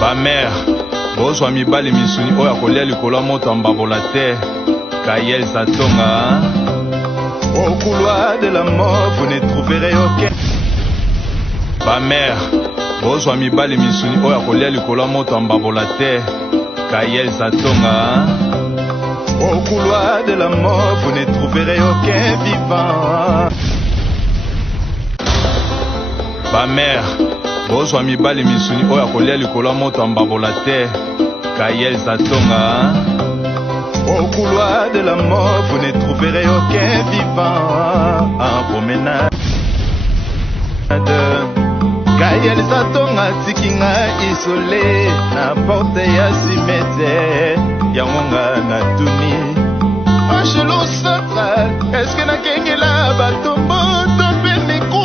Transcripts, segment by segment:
Ba mère, bozwa mibali misuni oya kolia likolo moto mbabola te. Kayel Satonga. Au couloir de la mort, vous ne trouverez aucun. Ba mère, bozwa mibali misuni oya kolia likolo moto mbabola te. Kayel Satonga. Au couloir de la mort, vous ne trouverez aucun vivant. Ba mère, bozwa mibali misuni oya kolia likolo moto mbabola te. Kayel Satonga. Au couloir de la mort, vous ne trouverez aucun vivant en promenade. Kayel Satonga tikinga isolé na porte ya cimetière yangonga na tuni. Angelo central, est-ce que na kengela batombo tope miko?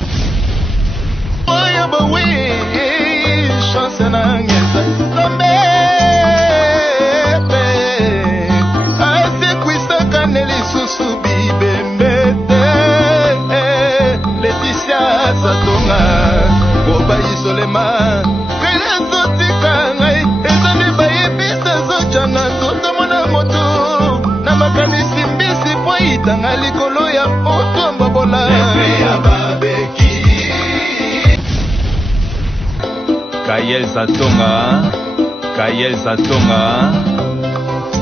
Oya ba oui, chance na ngesa. Satonga boba isolema kaya zotika ngai ezali bayebisa zochanga toto mona moto na makanisi mbisi po itanga likolo ya moto mbabola ya babeki. Kayel Satonga, Kayel Satonga.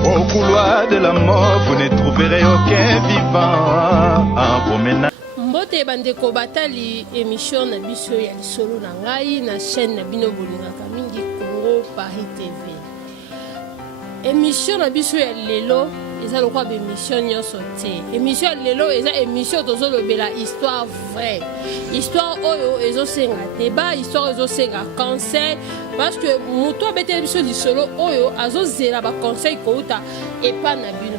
Au couloir de la mort, vous ne trouverez aucun vivant en promenade. Mbote bandeko batali émission na biso ya lisolo na ngai na chaîne na bino bolingaka mingi Congo Paris TV. Émission na biso ya lelo eza lokwa be émission nyonso te. Émission ya lelo eza émission tozolobela histoire vraie. Histoire oyo ezosenga débat, histoire ezosenga conseil parce que moto abeteli biso lisolo oyo azozela ba conseil kouta epa na bino.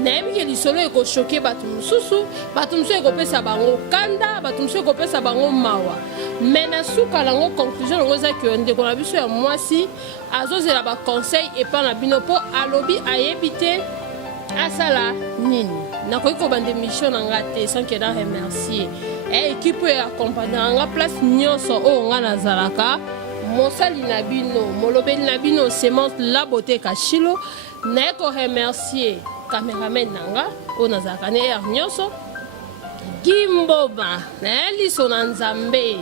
Nayebi ke lisolo eko choquer bato mususu, bato mususu eko pesa bango kanda, bato mususu eko pesa bango mawa. Mais na suka lango conclusion lango za ke ndeko na biso ya mwasi azozela ba conseil epa na bino po alobi ayebite asala nini. Nakoki ko bande mission na ngate sans que na remercier. Équipe ya accompagner nga place nyonso o nga nazalaka. Mosali na bino, molobeli na bino semence la beauté kashilo. Na ko remercier cameraman nanga on a zakane nyonso Gimbo ba liso na nzambe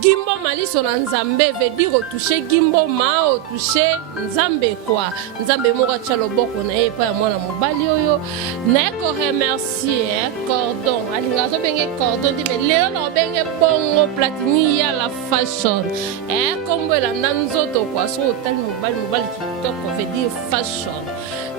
Gimbo maliso na nzambe veut dire toucher Gimbo ma o toucher nzambe quoi nzambe moko tshalo boko na epa ya mwana mobali oyo na ko remercier cordon alinga zo benge cordon di me lelo na benge bongo platini ya la fashion kombo la nzoto kwa so tali mobali kitoko veut dire fashion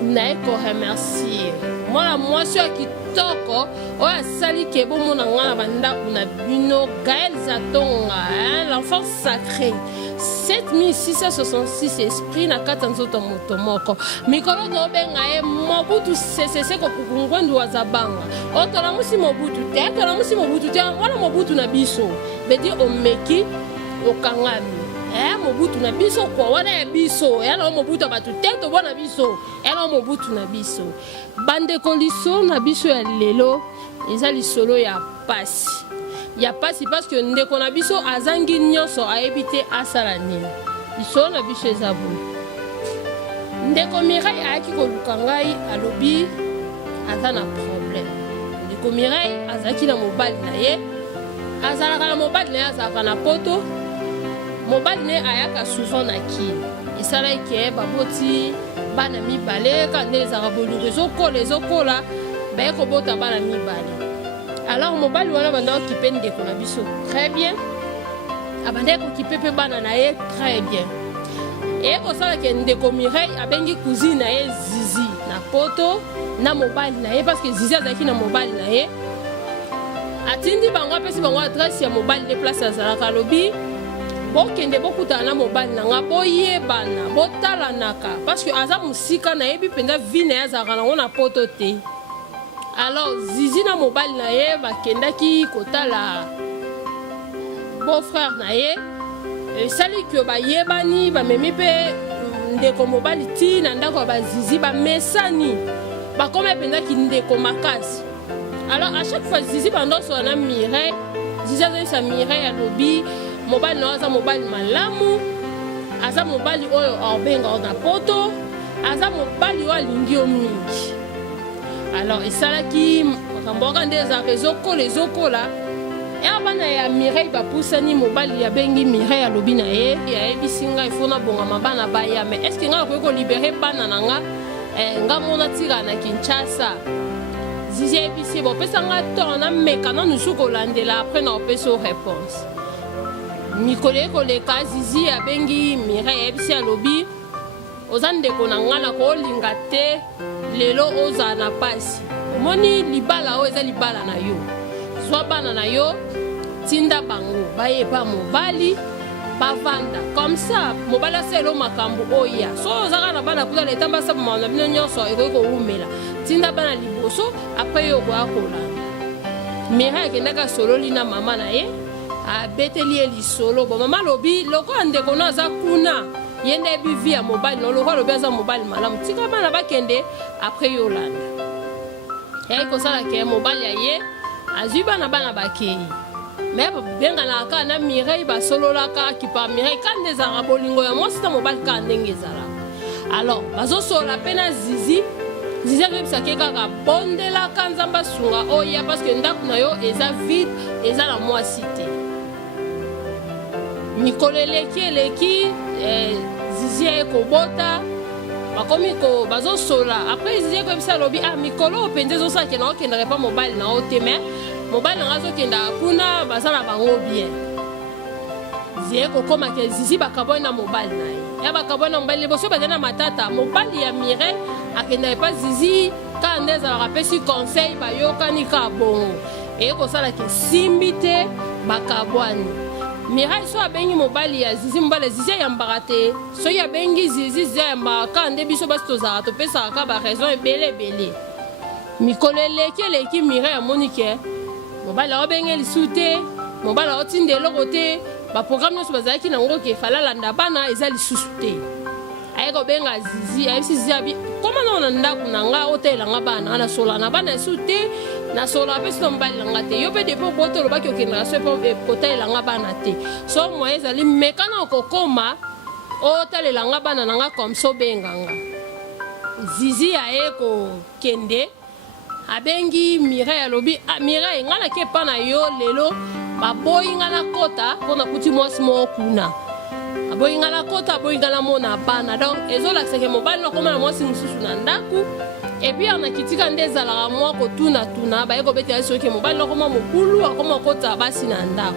na ko remercier mwana mwasi ya kitoko oya sali ke bomo na ngana banda na bino Gaël Satonga l'enfant sacré 7666 esprit na kata nzoto moto moko mikolo do benga Mobutu sese ko kungwendu wa zabanga otola musi Mobutu te wala Mobutu na biso veut dire omeki okangami Mobutu na biso kwa wana ya biso yana Mobutu abatu teto bona biso yana Mobutu na biso bande koliso na biso ya lelo eza lisolo ya pasi parce que ndeko na biso azangi nyonso ayebite asala nini lisolo na biso eza boye ndeko Mireille ayaki koluka ngai alobi aza na problème ndeko Mireille azaki na mobali na ye azalaka na mobali na ye azalaka na poto mobali ne ayaka souvent na ki esala ke baboti bana mibale quand les arabolu ezokola ba ko bota bana mibale alors mobali wana banda okipe ndeko na biso très bien abanda ko kipe bana na ye très bien et ko sala ke ndeko Mireille abengi cousine na ye Zizi na poto na mobali na ye parce que Zizi azaki na mobali na ye atindi bango apesi bango adresse ya mobali de place azalaka lobi bokende bokutana na mobali nanga boyebana botalanaka parce que aza musika na yebi penza vie na azaka nango na poto te alors Zizi na mobali na ye bakendaki kotala beau frère na ye esali ke bayebani bamemi mpe ndeko mobali ti na ndako ya bazizi bamesani bakoma epenzaki ndeko makasi alors à chaque fois Zizi bandoso na Mireille Zizi azoyisa Mireille alobi mobali na aza mobali malamu aza mobali oyo abenga na poto aza mobali oyo alingi yo mingi. Alors esalaki makambo wana nde ezalaka ezokola ya bana ya Mireille bapusani mobali abengi Mireille alobi na ye yayebisi ngai ifo nabongama bana baya mais est ce que ngai nakoki kolibere bana na nga nga mona tika na Kinshasa. Zizi ayebisi bopesa nga ntongo nameka nanu su kolandela apres na opesa o réponse. Mikolo ekoleka Zizi abengi Mireille ayebisi alobi oza ndeko na nga na kolinga te lelo oza na pasi omoni libala oyo eza libala na yo zwa bana na yo tinda bango bayeba mobali bavanda comme ça mobali aselo makambo oya so ozaka na bana kuta leta mbasa bamana bino nyonso ekoki kowumela tinda bana liboso apres yo okoya kolanda. Mireille akendaka sololi na mama na ye abeteli ye lisolo bo mama lobi lokola ndeko no aza kuna ye nde yebi vi ya mobali no lokola lobi aza mobali malamu tika bana bakende apres yo olanda. Yai kosala ke mobali ya ye azwi bana bakei me babenganaka kaka na Mireille basololaka kipa Mireille ka nde ezalaka bolingo ya mwasi na mobali kaka ndenge ezalaka. Alors bazosola mpe na Zizi azoyebisaki kaka bondelaka nzambe asunga oya parceke ndako na yo eza vide eza na mwasi te. Mikolo eleki Zizi aye kobota bakomi bazosola apres Zizi akoyebisa alobi mikolo openza ezosalake na okendaka epa mobali na yo te me mobali nanga azokendaka kuna baza na bango bien. Zizi kokomake Zizi bakaboni na mobali na ye ya bakaboni na mobali liboso bazali na matata mobali ya Mireille akendaka epa Zizi kaka nde ezalaka apesi conseil bayokani kaka bongo ekosalaka esimbi te bakabwani. Mireille so abengi mobali ya Zizi mobali ya Zizi ayambaka te soki abengi Zizi ayambaka kaka nde biso basi tozalaka topesaka kaka baraison ebele. Mikolo eleki Mireille amoni ke mobali aobengi lisu te mobali aotinda eloko te baprogramme nyonso bazalaki nango ke falalanda bana eza lisusu te. Aye kobenga Zizi ayebisi Zizi abi koma na ndako na nga otelanga bana nasola na bana esu te nasola apesi na mobali nanga te yo mpe depo bota olobaki okendaka so kotalelanga bana te so moye ezali meka na okokoma otalelanga bana nanga comme so benganga. Zizi aye kokende abengi Mireille alobi Mireille nga nake epa na yo lelo baboyi nga na kota mpona kuti mwasi moko kuna aboyi nga na kota aboyi nga na mona bana donc ezolakisaka mobali nakoma na mwasi mosusu na ndako epuis anakitika nde ezalaka mwa kotuna baye kobetela soki mobali nakoma mokulu akoma kota basi na ndako.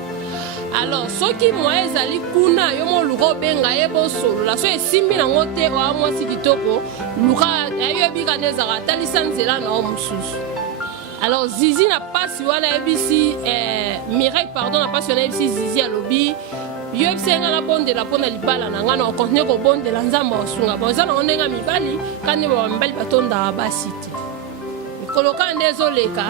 Alors soki moye ezali kuna yo moluka obenga ye bosolola so esimbi nango te oya mwasi kitoko luka ayebika nde ezalaka atalisa nzela na yo mosusu. Alors Zizi na pasi wana yebisi Mireille pardon na pasi wana yebisi Zizi alobi yo yebisa nga na bondela mpona libala na nga na okontinue kobondela nzambe osunga boza nango ndenge mibali kandi bamibali batondaka basi te. Mikolo kaka nde ezoleka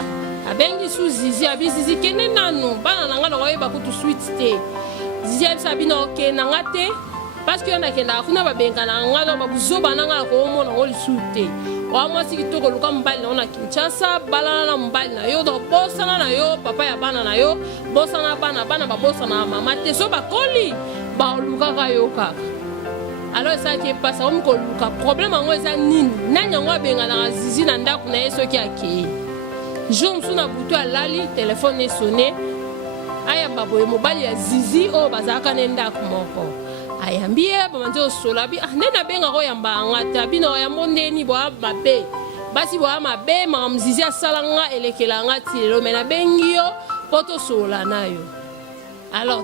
abengi su Zizi abi Zizi kende nanu bana na nga na koyeba kutu swite te. Zizi ayebisa bino okenda nga te parceke yo nakendaka kuna babengana nga na babuzoba na nga na koomona ngo lisu te oya mwasi kitoko luka mobali na yo na Kinshasa balana na mobali na yo donc bosana na yo papa ya bana na yo bosana bana babosana na mama te so bakoli balukaka yo kaka. Alors esalaki epasa omi koluka problème yango eza nini nani yango abenganaka Zizi na ndako na ye soki akei jour mosusu na butu alali telefone esone ayamba boye mobali ya Zizi oyo bazalaka na ndako moko ayambi ye bamandi osola abi nde nabengaka oyamba nga te abino oyambo ndeni boya mabe basi boya mabe makambo Zizi asala nga elekela nga ti lelo me nabengi yo mpo tosola na yo. Alors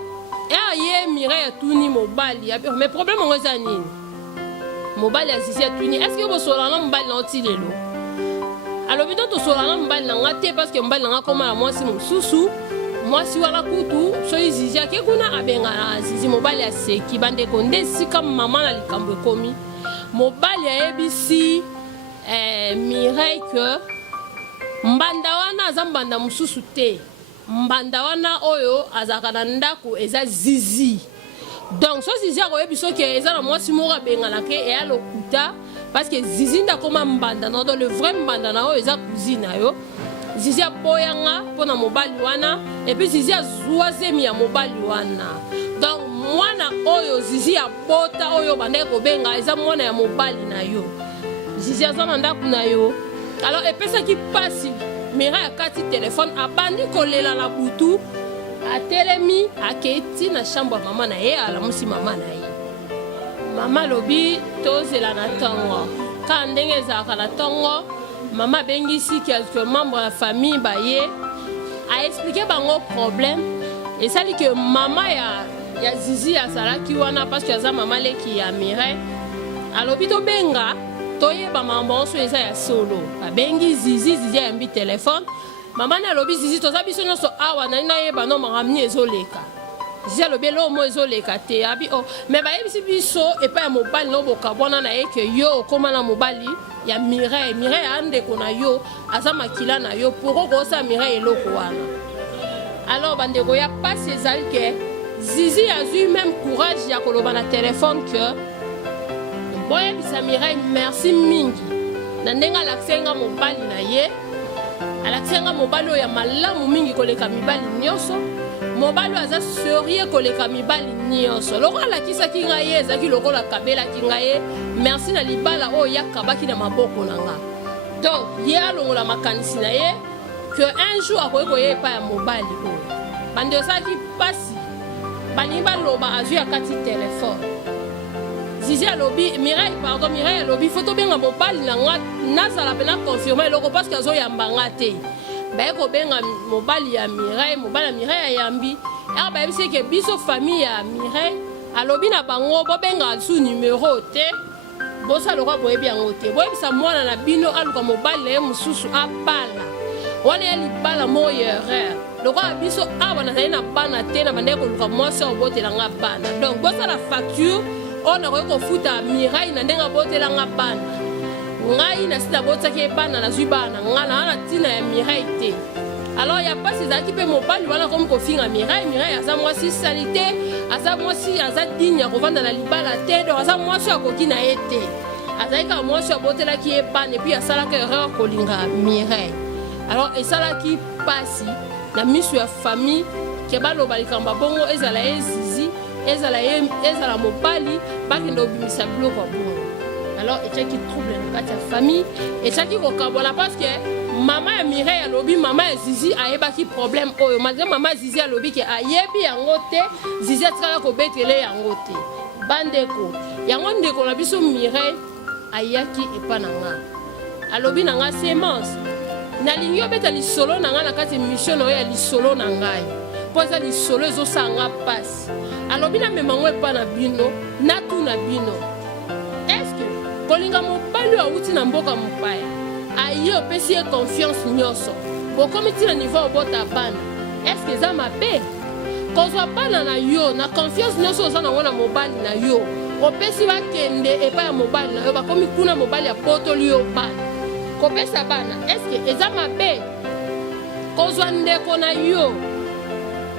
ye Mireille atuni mobali mais problème yango eza nini mobali ya Zizi atuni est ce que bosola nga mobali na yo ti lelo alobi to tosola nga mobali na nga te parce que mobali na nga koma na mwasi mosusu mwasi wana kutu soki Zizi ake kuna abengana Zizi mobali aseki bandeko nde esika mama na likambo ekomi mobali ayebisi Mireille ke mbanda wana aza mbanda mosusu te mbanda wana oyo azalaka na ndako eza Zizi donc so Zizi akoyebi soki eza na mwasi moko abenganaka eya lokuta parce que Zizi ndakoma mbanda na do le vrai mbanda na oyo eza cousine na yo Zizi aboyanga mpona mobali wana epuis Zizi azwa zemi ya mobali wana donc mwana oyo zizi ya bota oyo bande kobenga eza mwana ya mobali na yo zizi aza na ndako na yo alors epesaki pasi Mireille akati telefone abandi kolela na butu atelemi aketi na chambre ya mama na ye alamusi mama na ye mama lobi tozela na ntongo ka ndenge ezalaka na ntongo mama abengisi quelques membres ya famille baye aexplike bango problème esali ke mama ya zizi azalaki wana parce que aza mama leki ya Mireille alobi tobenga toyeba mambo nyonso eza ya solo abengi zizi ayambi telefone mama na alobi zizi toza biso nyonso awa nali nayeba no makambo nini ezoleka zizi alobi elomo ezoleka te abi o me bayebisi biso epai ya mobali noboka bwana na ye ke yo okóma na mobali ya Mireille ya ndeko na yo aza makila na yo poko kosa Mireille eloko wana alors bandeko ya pasi ezali ke zizi azwi même courage ya koloba na telefone ke boyebisa Mireille merci mingi na ndenge alakisenga mobali na ye alakisenga mobali oyo ya malamu mingi koleka mibali nyonso mobali aza sérieux koleka mibali nyonso lokola alakisaki ngai ye ezalaki lokola akabelaki ngai ye merci na libala oyo yakabaki na maboko na nga donc ye alongola makanisi na ye que un jour akoki koya epai ya mobali oyo bande osalaki pasi balingi baloba azwi akati telefone zizi alobi Mireille alobi fo tobenga mobali na nga nazala mpe na confirme eloko parce que azoyamba nga te baye kobenga mobali ya Mireille ayambi ere bayebisi ke biso famille ya Mireille alobi na bango bobenga su numero te bosala lokwa boyebi yango te boyebisa mwana na bino aluka mobali na ye mosusu abala wana ya libala moko erreur lokola biso awa nazali na bana te na bandeki koluka mwasi obotelanga bana donc bosala facture oyo nakoki kofuta Mireille na ndenge abotelanga bana ngai nasi nabotaki bana nazwi bana ngai na ntina ya Mireille te alors ya pasi ezalaki mpe mobali wana komi kofinga Mireille aza mwasi sali te aza mwasi aza digne ya kovanda na libala te donc aza mwasi akoki na ye te azalaki kaka mwasi abotelaki ye bana epui asalaka erreur kolinga Mireille alors esalaki pasi na miso ya famille ke baloba likambo bongo ezala ye zizi ezala mobali bakende obimisa biloko ya bongo alors etiaki trouble na kati ya famille etiaki kokabola parce que mama ya Mireille alobi mama ya zizi ayebaki problème oyo malgré mama ya zizi alobi ke ayebi yango te zizi atikaka kobetele yango te bandeko yango ndeko na biso Mireille ayaki epa na nga alobi na nga semence nalingi obeta lisolo na nga na kati mission na oyo ya lisolo na ngai mpo eza lisolo ezosala nga pasi alobi namema ngo epa na bino natuna bino eske kolinga mobali awuti na mboka mopaya aye opesi ye confiance nyonso bokomi ti na niveau obota bana eske eza mabe kozwa bana na yo na confiance nyonso oza nango na mobali na yo opesi bakende epai ya mobali na yo bakomi kuna mobali apotoli yo bana kopesa bana eske eza mabe kozwa ndeko na yo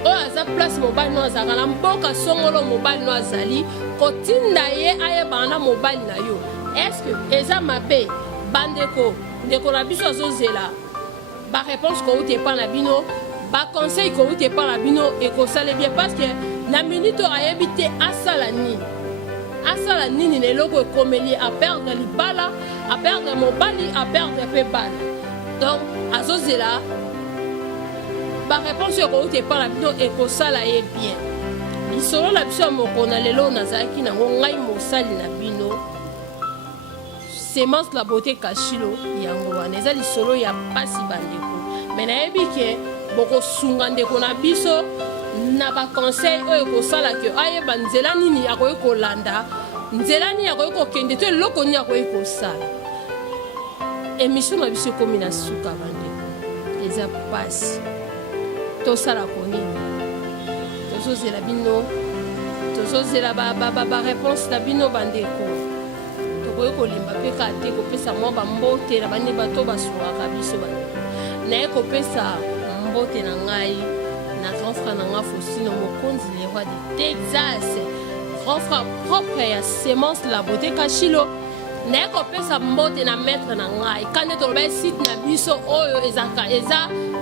oyo aza place mobali no azalaka na mboka songolo mobali no azali kotinda ye ayebana na mobali na yo eske eza mabe bandeko ndeko na biso azozela baréponse kouti epa na bino baconseil kouti epa na bino ekosala bien parce que na minute oyo ayebi te asala nini na eloko ekomeli aperdre libala aperdre mobali aperdre mpe bana donc azozela baréponse oyo kouti epa na bino ekosala ye bien lisolo na biso ya mokona lelo nazalaki nango ngai mosali na bino semence la beauté kashilo yango wana eza lisolo ya pasi bandeko me nayebi ke bokosunga ndeko na biso na baconseil oyo ekosala ke ayeba nzela nini akoki kolanda nzela nini akoki kokende to eloko nini akoki kosala émission na biso ekomi na suka bandeko eza pasi tosala konini tozozela bino tozozela baréponse na bino bandeko tokoki kolemba mpe kaka te kopesa mwa bambote na bani bato basungaka biso bandeko naye kopesa mbote na ngai na grand frère na nga Faustino mokonzi le roi de Texas grand frère propre ya semence la beauté kashilo naye kopesa mbote na maître na ngai kande toloba site na biso oyo eza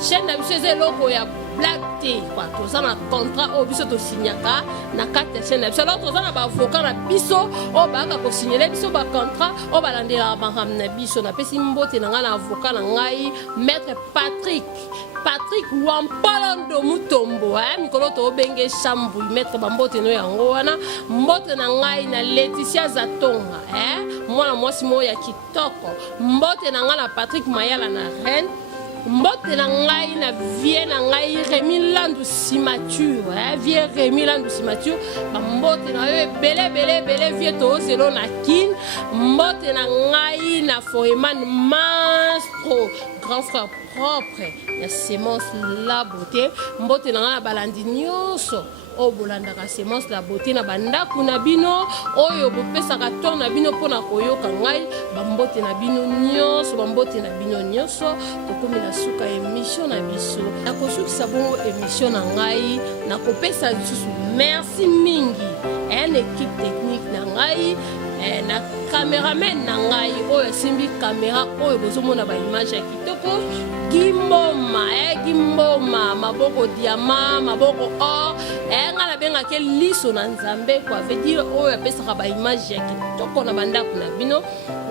chaîne na biso eza eloko ya blague te quoi toza na contrat oyo biso tosignaka na kati ya chaîne na biso alors toza na baavocat na biso oyo bayaka kosignele biso bacontrat oyo balandelaka makambo na biso napesi mbote na ngai na avocat na ngai maître Patrick Wampalondo Mutombo mikolo tobenge chambui maître bambote no yango wana mbote na ngai na Laetitia Zatonga mwana mwasi moyo ya kitoko mbote na ngai na Patrick Mayala na Reine mbote na ngai na vie na ngai Rémi Landu Simature vie Rémi Landu Simature mbote na yo bele vie tozelo na kin mbote na ngai na Foeman Mastro grand frère propre ya Semence la beauté mbote na ngai na balandi nyonso o bolandaka Semence la beauté na bandako na bino oyo bopesaka ton na bino mpona koyoka ngai bambote na bino nyonso bambote na bino nyonso tokomi na suka émission na biso nakosukisa bongo émission na ngai nakopesa lisusu merci mingi une équipe technique na ngai na cameraman na ngai oyo asimbi caméra oyo bozomona baimage ya kitoko Gimboma maboko diamant maboko or nga nabengaki liso na nzambe quoi veut dire oyo apesaka baimage ya kitoko na bandako na bino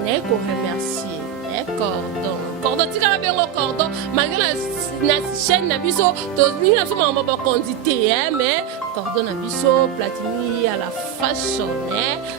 naye koremercier cordon tikala bengo cordon malgré na chaîne na biso tolingi na biso makambo bakondite mais cordon na biso platini ya la fashion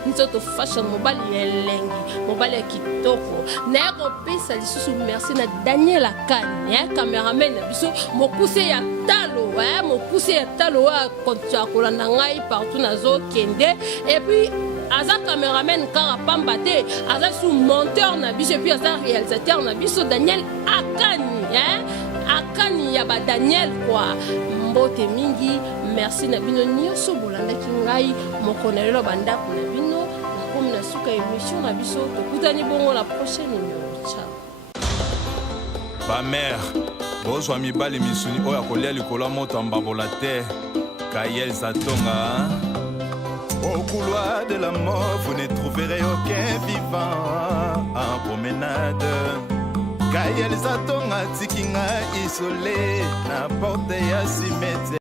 nzoto fashion mobali elengi mobali ya kitoko naye kopesa lisusu merci na Daniel Akane cameraman na biso mokuse ya talo mokuse ya talo akolanda ngai partout nazokende et puis aza cameraman kaka pamba te aza sous monteur na biso et puis aza réalisateur na biso Daniel Akani ya ba Daniel quoi mbote mingi merci na bino nyonso bolandaki ngai moko na lelo bandako na bino nakomi na suka émission na biso tokutani bongo la prochaine numéro ciao ba mère bozwa mibali misuni oyo akolia likolo moto mbabola te Kayel Zatonga au couloir de la mort, vous ne trouverez aucun vivant en promenade. Kayel Zatonga tikinga isolé, na porte ya cimetière.